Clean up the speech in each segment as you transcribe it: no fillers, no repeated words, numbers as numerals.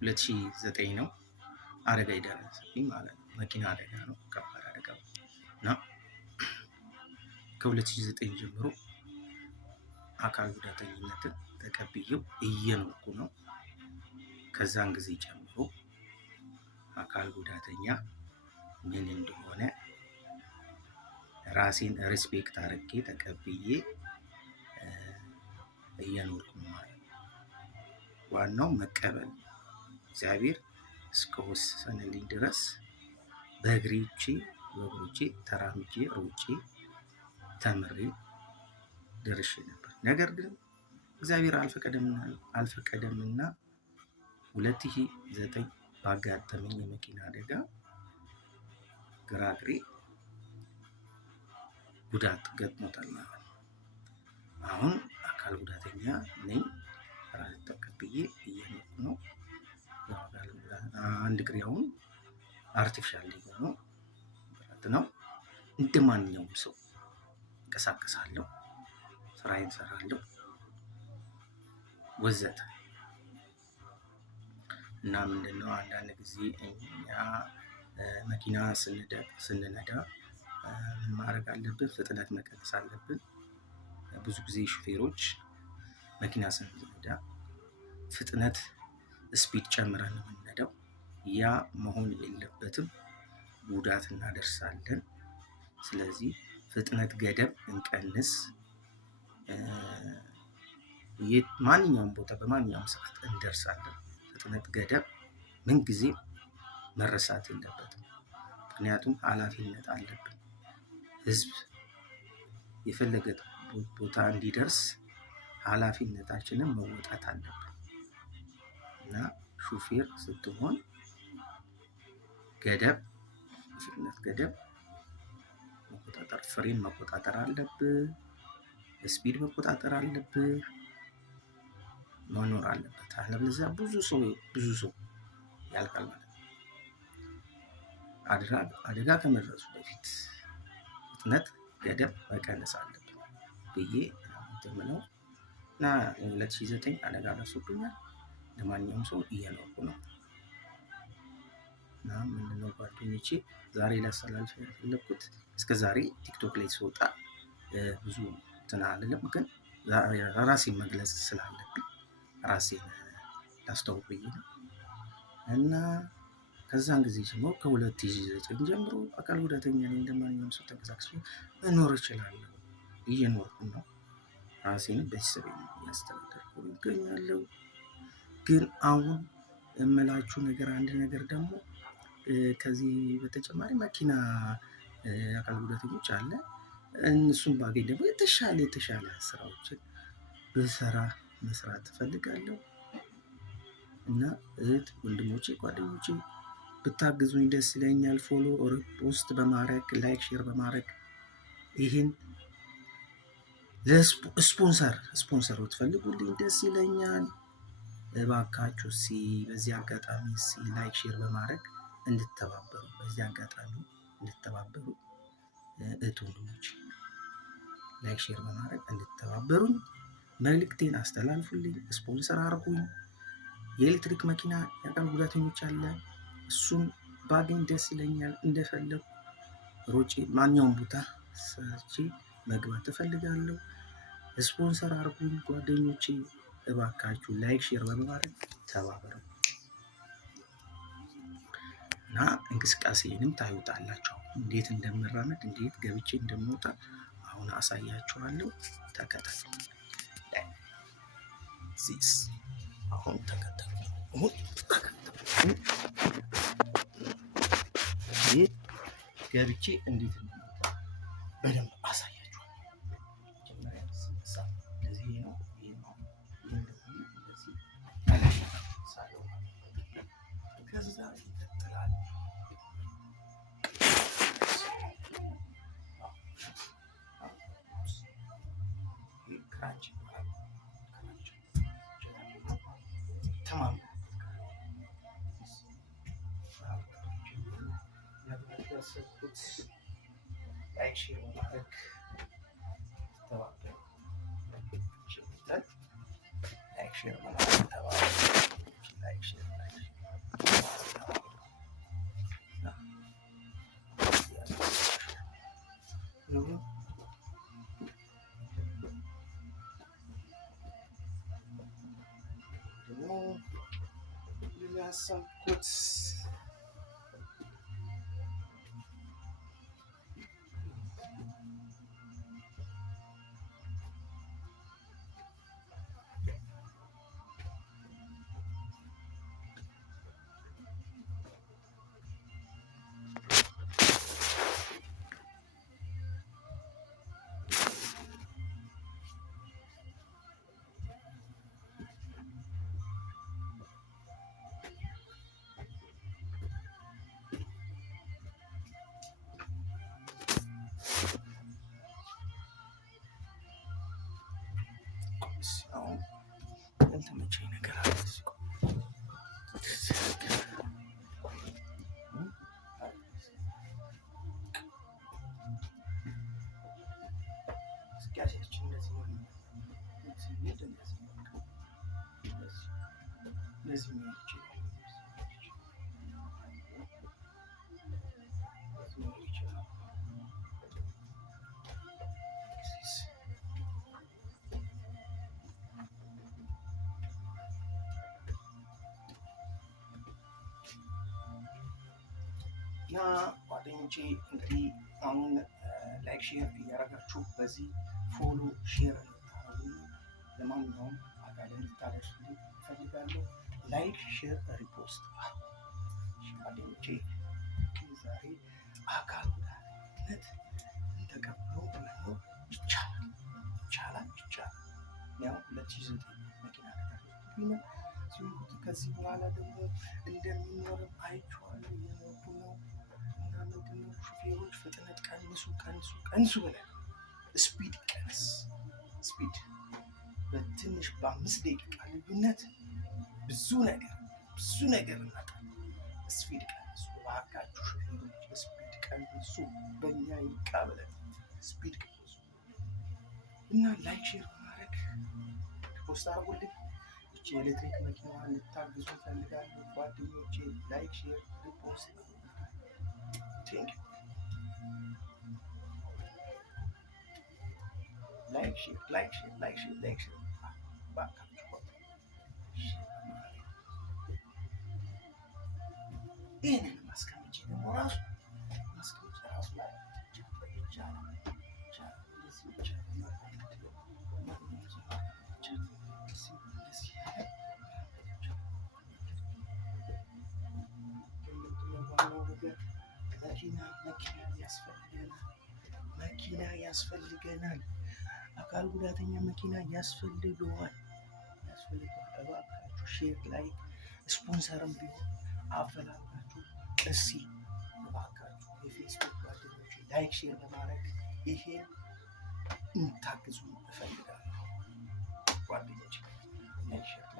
2009 ነው አደጋ የደረሰብኝ ማለት ነው። መኪና አደጋ ነው፣ ከባድ አደጋ እና ከ2009 ጀምሮ አካል ጉዳተኝነትን ተቀብዬው እየኖርኩ ነው። ከዛን ጊዜ ጀምሮ አካል ጉዳተኛ ምን እንደሆነ ራሴን ሪስፔክት አድርጌ ተቀብዬ እየኖርኩ ነው ማለት ነው። ዋናው መቀበል፣ እግዚአብሔር እስከወሰነልኝ ድረስ በእግሮቼ ተራምጄ ሮጬ ተምሬ ደርሼ ነበር። ነገር ግን እግዚአብሔር አልፈቀደምና 2009 ባጋጠመኝ የመኪና አደጋ ግራ እግሬ ጉዳት ገጥሞታል ማለት ነው። አሁን አካል ጉዳተኛ ነኝ፣ ራሴን ተቀብዬ እየኖርኩ ነው። አንድ እግሬ አሁን አርቲፊሻል ሆኖ ነው። እንደ ማንኛውም ሰው እንቀሳቀሳለሁ፣ ስራዬን እሰራለሁ ወዘተ። እና ምንድነው አንዳንድ ጊዜ እኛ መኪና ስንነዳ ምን ማድረግ አለብን? ፍጥነት መቀነስ አለብን። ብዙ ጊዜ ሹፌሮች መኪና ስንነዳ ፍጥነት ስፒድ ጨምረን ነው የምንነዳው። ያ መሆን የለበትም፣ ጉዳት እናደርሳለን። ስለዚህ ፍጥነት ገደብ እንቀንስ። ማንኛውም ቦታ በማንኛውም ሰዓት እንደርሳለን። ፍጥነት ገደብ ምንጊዜ መረሳት የለበትም። ምክንያቱም ኃላፊነት አለብን። ህዝብ የፈለገ ቦታ እንዲደርስ ኃላፊነታችንን መወጣት አለብን እና ሹፌር ስትሆን ገደብ፣ ፍጥነት ገደብ መቆጣጠር፣ ፍሬን መቆጣጠር አለብህ፣ ስፒድ መቆጣጠር አለብህ፣ መኖር አለበት። አለበለዚያ ብዙ ሰው ያልቃል ማለት ነው። አደጋ ከመድረሱ በፊት ፍጥነት ገደብ መቀነስ አለብን ብዬ የምለው እና 2009 አደጋ ደርሶብኛል። ለማንኛውም ሰው እየኖርኩ ነው እና ምንድነው ጓደኞቼ ዛሬ ላስተላልፍ የፈለኩት፣ እስከ ዛሬ ቲክቶክ ላይ ስወጣ ብዙ እንትን አልልም፣ ግን ራሴን መግለጽ ስላለብኝ ራሴን ላስተዋውቅ ብዬ ነው እና ከዛን ጊዜ ጀምሮ ከ2009 ጀምሮ አካል ጉዳተኛ ነኝ። እንደማንኛውም ሰው ተንቀሳቅሼ መኖር እችላለሁ፣ እየኖርኩ ነው። ራሴን ቤተሰቤን እያስተዳደርኩ እገኛለሁ። ግን አሁን የምላችሁ ነገር አንድ ነገር ደግሞ ከዚህ በተጨማሪ መኪና አካል ጉዳተኞች አለ፣ እነሱን ባገኝ ደግሞ የተሻለ ስራዎችን ብሰራ መስራት እፈልጋለሁ እና እህት ወንድሞቼ፣ ጓደኞቼ ብታግዙኝ ደስ ይለኛል። ፎሎ ፖስት በማድረግ ላይክ፣ ሼር በማድረግ ይህን ስፖንሰር ብትፈልጉልኝ ደስ ይለኛል። እባካችሁ በዚህ አጋጣሚ ላይክ ሼር በማድረግ እንድተባበሩ እህት ወንድሞቼ ላይክ ሼር በማድረግ እንድተባበሩኝ መልእክቴን አስተላልፉልኝ። ስፖንሰር አድርጉኝ። የኤሌክትሪክ መኪና የአካል ጉዳተኞች አለ፣ እሱን ባገኝ ደስ ይለኛል። እንደፈለጉ ሮጬ ማንኛውም ቦታ ሰርቼ መግባት እፈልጋለሁ። ስፖንሰር አድርጉኝ ጓደኞቼ፣ እባካችሁ ላይክ ሼር በማድረግ ተባበሩ እና እንቅስቃሴንም ታዩታላችሁ። እንዴት እንደምራመድ፣ እንዴት ገብቼ እንደምወጣ አሁን አሳያችኋለሁ። ተከታተሉ። አሁን ተከተሉ። ይህ ገብቼ እንዴት እንደምወጣ በደንብ አሳያችኋለሁ። ከዛ ይቀጥላል። ላይክ ሼር በማድረግ ላይክ ሼር ነው ያሳኩት። ያልተመቸኝ ነገር አለ። እና ጓደኞቼ እንግዲህ አሁን ላይክ ሼር እያደረጋችሁ በዚህ ፎሎ ሼር እንድታረጉ ለማንኛውም አካል እንድታደርሱልኝ እፈልጋለሁ። ላይክ ሼር ሪፖስት ጓደኞቼ ዛሬ አካል ጉዳተኝነት ተቀብሎ መኖር ይቻላል። ያው 2009 መኪና ነው። ከዚህ በኋላ ደግሞ እንደሚኖርም አይቼዋለሁ። እየኖርኩ ነው። ሹፌሮች ፍጥነት ቀንሱ ብለን ስፒድ ቀንስ፣ ስፒድ በትንሽ በ5 ደቂቃ ልዩነት ብዙ ነገር እናጣለን። ስፒድ ቀንሱ እባካችሁ ሹፌሮች፣ ስፒድ ቀንሱ። በእኛ ይብቃ ብለን ስፒድ ቀንሱ እና ላይክ ሼር በማድረግ ፖስት አድርጉልኝ። ይህች የኤሌክትሪክ መኪና እንድታግዙ እፈልጋለሁ ጓደኞቼ። ላይክ ሼር ፖስት ቴንክ ዩ። ላይክ ሼር ይህንን ማስቀመጫ ደግሞ ራሱ ላይ መኪና ያስፈልገናል። አካል ጉዳተኛ መኪና ያስፈልገዋል። እባካችሁ ሼር ላይ ስፖንሰርም ቢሆን አፈላልጋችሁ እስኪ እባካችሁ የፌስቡክ ጓደኞች ላይክ ሼር በማድረግ ይሄን እንታግዙ እፈልጋለሁ ጓደኞች። ላይክ ሼር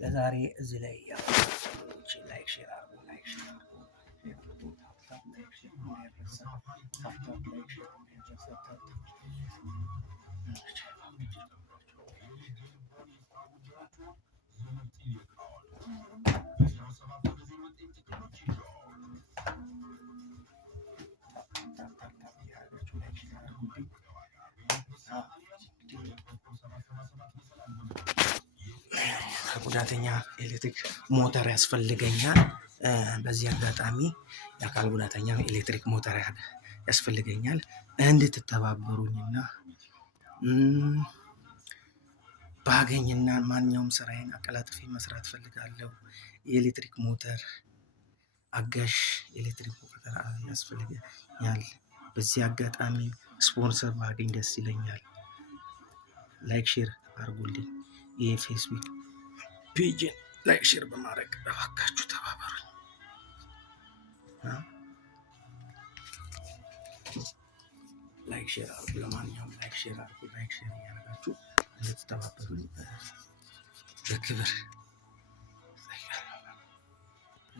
ለዛሬ እዚህ ላይ ላይክ ሼር አድርጉ። ጉዳተኛ ኤሌክትሪክ ሞተር ያስፈልገኛል። በዚህ አጋጣሚ የአካል ጉዳተኛ ኤሌክትሪክ ሞተር ያስፈልገኛል እንድትተባበሩኝና ባገኝና ማንኛውም ስራዬን አቀላጥፌ መስራት ፈልጋለሁ። የኤሌክትሪክ ሞተር አጋዥ ኤሌክትሪክ ሞተር ያስፈልገኛል። በዚህ አጋጣሚ ስፖንሰር ባገኝ ደስ ይለኛል። ላይክ ሼር አድርጉልኝ። የፌስቡክ ፔጅ ላይክ ሼር በማድረግ እባካችሁ ተባበሩኝ። ላይክ ሼር አድርጉ። ለማንኛውም ላይክ ሼር አድርጉ። ላይክ ሼር እያደረጋችሁ እንድትተባበሩኝ በክብር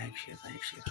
ላይክ ሼር